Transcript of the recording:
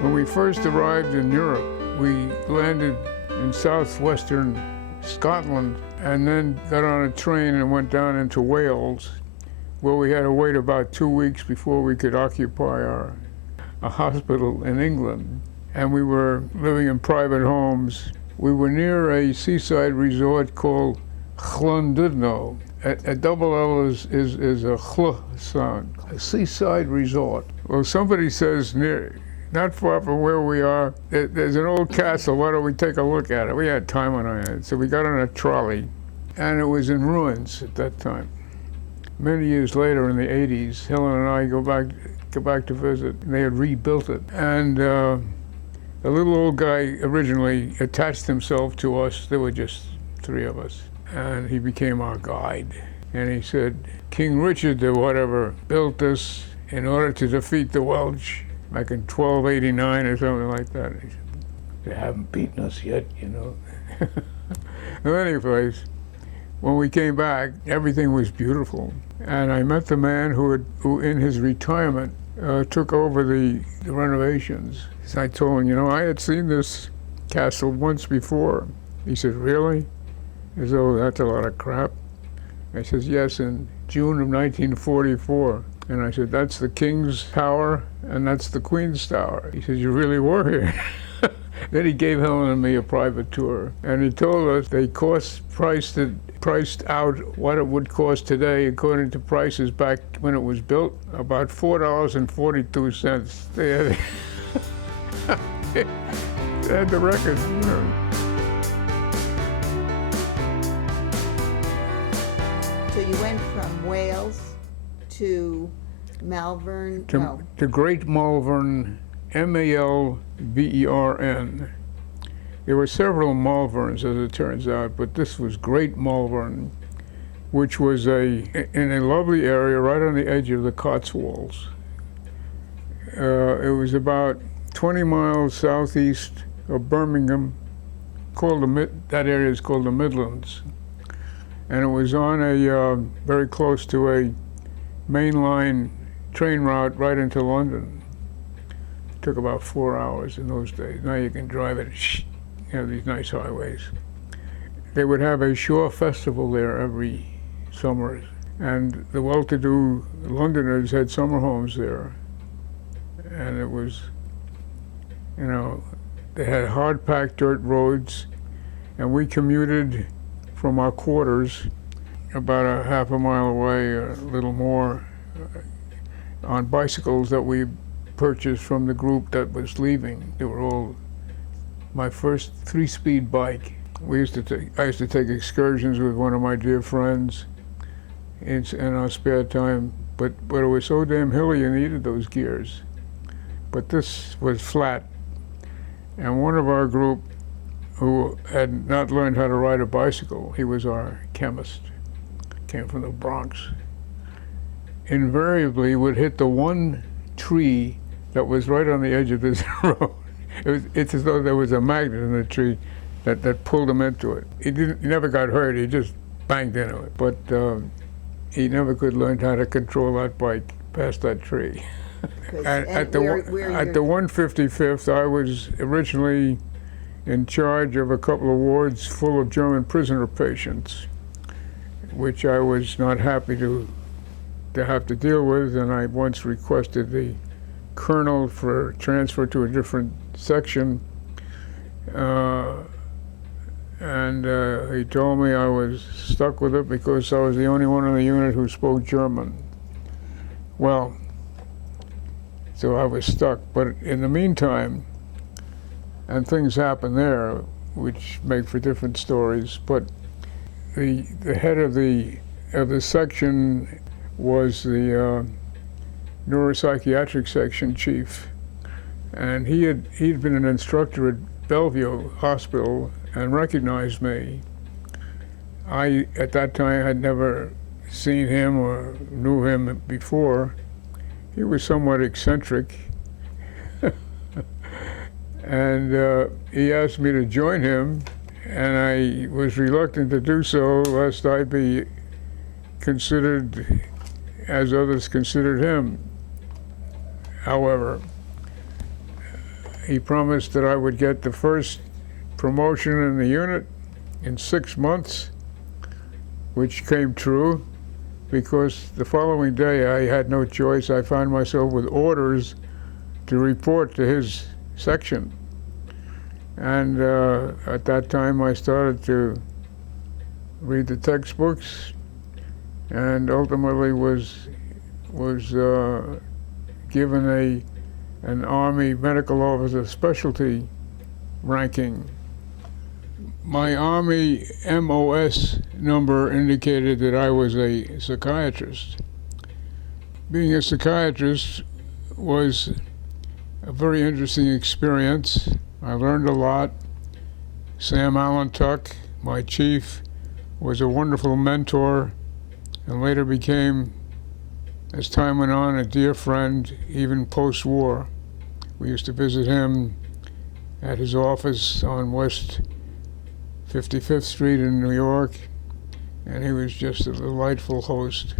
When we first arrived in Europe, we landed in southwestern Scotland and then got on a train and went down into Wales, where we had to wait about 2 weeks before we could occupy a hospital in England. And we were living in private homes. We were near a seaside resort called Llandudno. A double L is a chl sound, a seaside resort. Well, somebody says not far from where we are, there's an old castle. Why don't we take a look at it? We had time on our hands, so we got on a trolley, and it was in ruins at that time. Many years later, in the 80s, Helen and I go back to visit, and they had rebuilt it. And a little old guy originally attached himself to us. There were just 3 of us, and he became our guide. And he said, King Richard or whatever built this in order to defeat the Welsh back in 1289 or something like that. He said, they haven't beaten us yet, you know. Well, anyways, when we came back, everything was beautiful. And I met the man who in his retirement, took over the renovations. So I told him, you know, I had seen this castle once before. He said, really? I said, oh, that's a lot of crap. I says, yes, in June of 1944. And I said, that's the King's Tower, and that's the Queen's Tower. He says, you really were here? Then he gave Helen and me a private tour. And he told us they priced out what it would cost today, according to prices back when it was built, about $4.42. They had the record, you know. So you went from Wales to Malvern? To Great Malvern, Malvern. There were several Malverns, as it turns out, but this was Great Malvern, which was in a lovely area right on the edge of the Cotswolds. It was about 20 miles southeast of Birmingham. That area is called the Midlands. And it was on very close to a mainline train route right into London. It took about 4 hours in those days. Now you can drive it, you know, these nice highways. They would have a shore festival there every summer, and the well-to-do Londoners had summer homes there. And it was, you know, they had hard-packed dirt roads, and we commuted from our quarters about a half a mile away, or a little more, on bicycles that we purchased from the group that was leaving. They were all my first 3-speed bike. I used to take excursions with one of my dear friends in our spare time, but it was so damn hilly you needed those gears. But this was flat, and one of our group who had not learned how to ride a bicycle, he was our chemist, came from the Bronx, invariably would hit the one tree that was right on the edge of this road. It's as though there was a magnet in the tree that pulled him into it. He never got hurt, he just banged into it. But he never could learn how to control that bike past that tree. At the 155th, I was originally in charge of a couple of wards full of German prisoner patients, which I was not happy to have to deal with, and I once requested the colonel for transfer to a different section, and he told me I was stuck with it because I was the only one in the unit who spoke German. Well, so I was stuck, but in the meantime, and things happened there which make for different stories, but the head of the section was the neuropsychiatric section chief, and he'd been an instructor at Bellevue Hospital and recognized me. I, at that time, had never seen him or knew him before. He was somewhat eccentric, and he asked me to join him, and I was reluctant to do so lest I be considered as others considered him. However, he promised that I would get the first promotion in the unit in 6 months, which came true, because the following day I had no choice. I found myself with orders to report to his section. And at that time I started to read the textbooks, and ultimately was given an Army Medical Officer Specialty ranking. My Army MOS number indicated that I was a psychiatrist. Being a psychiatrist was a very interesting experience. I learned a lot. Sam Allentuck, my chief, was a wonderful mentor, and later became, as time went on, a dear friend, even post-war. We used to visit him at his office on West 55th Street in New York, and he was just a delightful host.